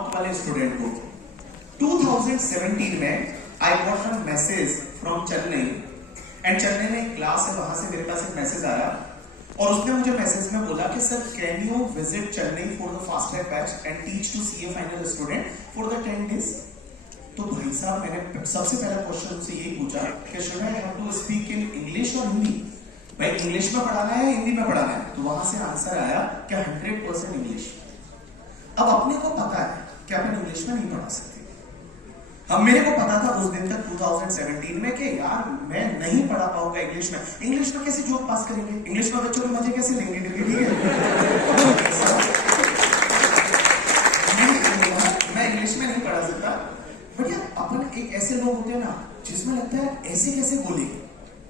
North वाले student को 2017 में I got a message from Chennai and Chennai में एक क्लास है, वहां से मेरे पास एक मैसेज आया और उसने मुझे मैसेज में बोला कि sir can you visit Chennai for the fast track batch and teach to CA final student for the 10 days। तो भाई साहब मैंने सबसे पहला क्वेश्चन उनसे यही पूछा कि should I have to speak in English और हिंदी, भाई इंग्लिश में पढ़ाना है हिंदी में पढ़ाना है? तो वहां से आंसर आया कि 100% इंग्लिश। अब अपने को पता है कि अपन इंग्लिश में नहीं पढ़ा सकते। अब मेरे को पता था उस दिन तक 2017 में कि यार मैं नहीं पढ़ा पाऊंगा इंग्लिश में। इंग्लिश में कैसे जोक पास करेंगे, इंग्लिश में बच्चों के मजे कैसे लेंगे, ठीक है? मैं इंग्लिश में नहीं पढ़ा सकता। बट यार अपन एक ऐसे लोग होते हैं ना जिसमें लगता है ऐसे कैसे बोले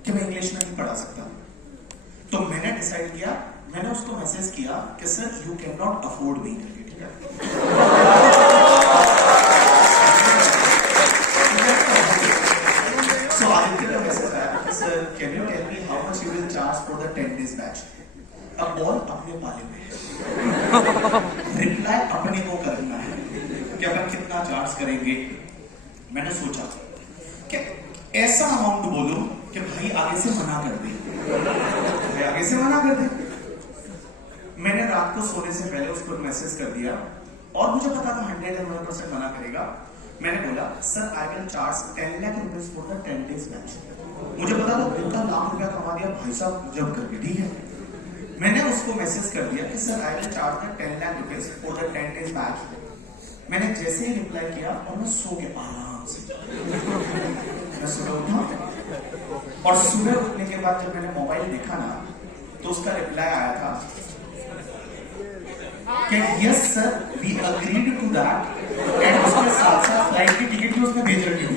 कि मैं इंग्लिश में नहीं पढ़ा सकता। तो मैंने डिसाइड किया, मैंने उसको मैसेज किया कि sir you can not afford me, ठीक है? Can you tell me how much you will charge for the 10 days batch? अब बॉल अपने पाले में, रिप्लाई अपने को करना है कि अपन कितना चार्ज करेंगे। मैंने सोचा कि ऐसा अमाउंट बोलूं कि भाई आगे से मना कर दे, भाई आगे से मना कर दे। मैंने रात को सोने से पहले उसको मैसेज कर दिया और मुझे पता था 100% मना करेगा। मैंने बोला sir I will charge 10 lakh rupees for the 10 days batch. मुझे पता था उनका लाख रुपया कमा दिया भाई साहब जब करके, ठीक है? मैंने उसको मैसेज कर दिया कि sir I will charge the 10 lakh rupees for the 10 days batch. मैंने जैसे ही रिप्लाई किया और मैं सो गया आराम से। मैं सुबह उठा और सुबह उठने के बाद जब मैंने मोबाइल देखा ना तो उसका रिप्लाई आया था कि yes sir we agreed to that and उसके साथ साथ फ्लाइट की टिकट भी उसने भेज रखी थी।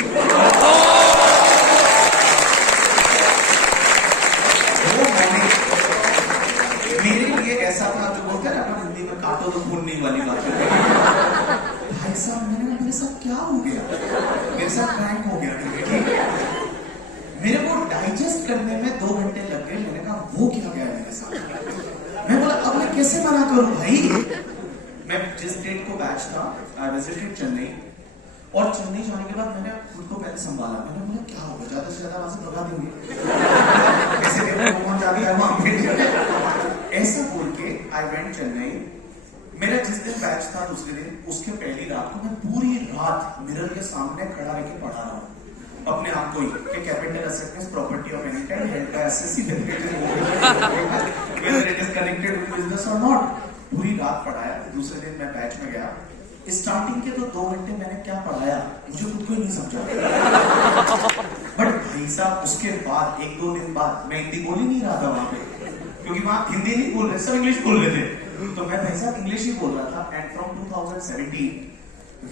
मेरे लिए ऐसा था जो बोलते हैं ना हिंदी में काटो तो भूनने वाली बात है। भाई साहब मैंने मेरे साथ क्या हो गया, मेरे साथ प्रैंक हो गया, ठीक है? मेरे को डाइजेस्ट करने में 2 घंटे लग गए। मैंने कहा वो क्या गया मेरे साथ। मैं बोला अब मैं कैसे मना करूं भाई। मैं जिस डेट को बैच था आई विजिटेड चेन्नई और चेन्नई जाने के बाद मैंने खुद को पहले संभाला। मैंने बोला क्या होगा, ज्यादा से ज्यादा वहां से भगा देंगे, ऐसे ऐसा बोल के आई वेंट चेन्नई। मेरा जिस दिन बैच था दूसरे दिन, उसके पहली रात को मैं पूरी रात मिरर के सामने खड़ा रह के पढ़ा रहा हूँ अपने आप को ही कि capital assets property of any kind held by SSC whether it is connected with business or not। पूरी रात पढ़ाया। दूसरे दिन मैं बैच में गया। स्टार्टिंग के तो 2 घंटे मैंने क्या पढ़ाया मुझे खुद को ही नहीं समझा। बट भाई साहब उसके बाद 1-2 दिन बाद मैं हिंदी बोल ही नहीं रहा था वहां पे, क्योंकि वहां हिंदी नहीं बोल रहे, सब इंग्लिश बोल रहे थे। तो मैं भाई साहब इंग्लिश ही बोल रहा था। And from 2017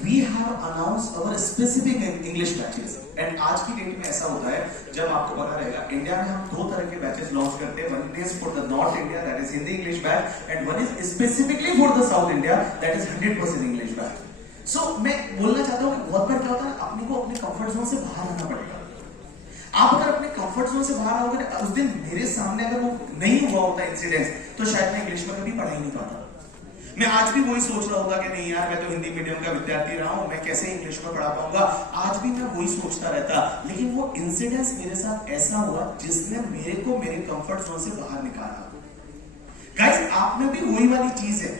we have announced our specific English batches. And आज की डेट में ऐसा होता है, जब आपको पता रहेगा इंडिया में हम 2 तरह के बैचेस लॉन्च करते हैं। One is for the north India that is Hindi English batch and one is specifically for the south India that is 100% English batch. So मैं बोलना चाहता हूं कि बहुत बार क्या होता है, अपने को अपने कंफर्ट जोन से बाहर आना पड़ेगा। आप अगर अपने कंफर्ट जोन से बाहर आओगे, उस दिन मेरे सामने अगर वो नहीं हुआ होता इंसिडेंट तो शायद मैं इंग्लिश में कभी पढ़ा ही नहीं पाता। मैं आज भी वही सोच रहा होगा कि नहीं यार मैं तो हिंदी मीडियम का विद्यार्थी रहा हूं, मैं कैसे इंग्लिश में पढ़ा पाऊंगा। आज भी मैं वही सोचता रहता, लेकिन वो इंसिडेंस मेरे साथ ऐसा हुआ जिसने मेरे को मेरे कंफर्ट जोन से बाहर निकाला। गाइस आप में भी वही वाली चीज है